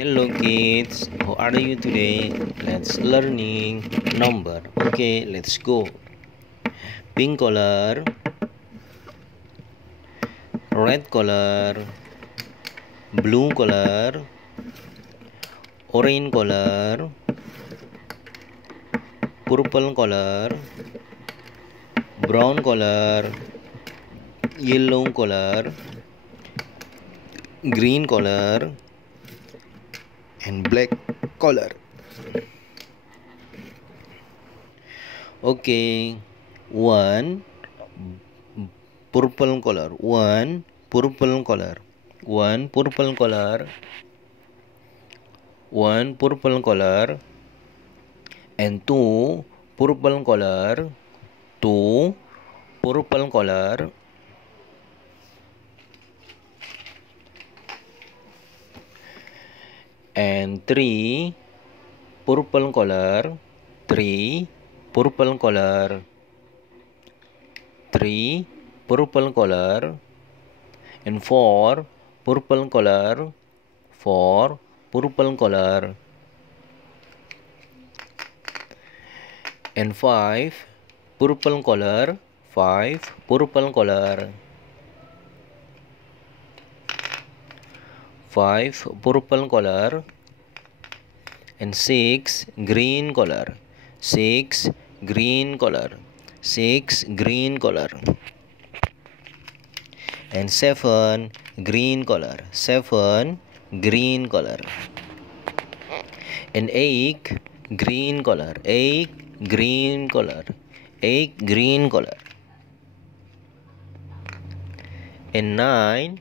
Hello kids, how are you today? Let's learning number. Okay, let's go. Pink color, red color, blue color, orange color, purple color, brown color, yellow color, green color, and black color. Okay, one purple color, one purple color, one purple color, one purple color, and two purple color, two purple color, and three purple color, three purple color, three purple color, and four purple color, four purple color, and five purple color, five purple color, five purple color, and six green color, six green color, six green color, and seven green color, seven green color, and eight green color, eight green color, eight green color, and nine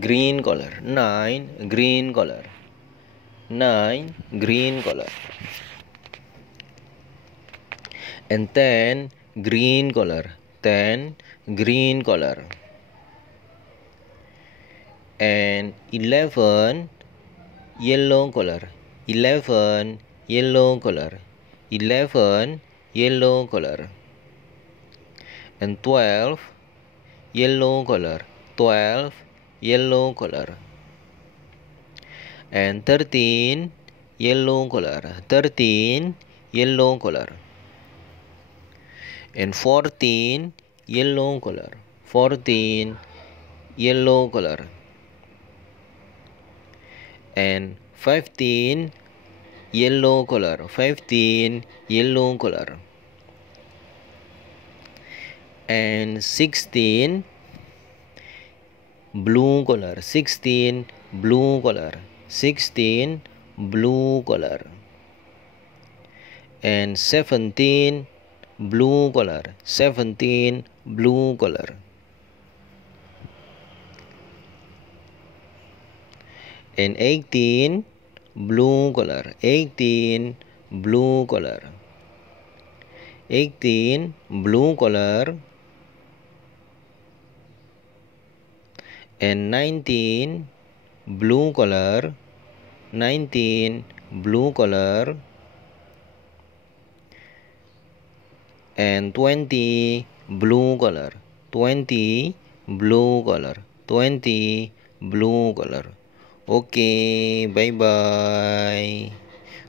green color, nine green color, nine green color, and 10 green color, 10 green color, and 11 yellow color, 11 yellow color, 11 yellow color, and 12 yellow color, 12 yellow color, and 13 yellow color, 13 yellow color, and 14 yellow color, 14 yellow color, and 15 yellow color, 15 yellow color, and 16 blue color, 16 blue color, 16 blue color, and 17 blue color, 17 blue color, and 18 blue color, 18 blue color, 18 blue color, and 19 blue color, 19 blue color, and 20 blue color, 20 blue color, 20 blue color. Okay, bye bye.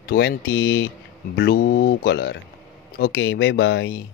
20 blue color. Okay, bye bye.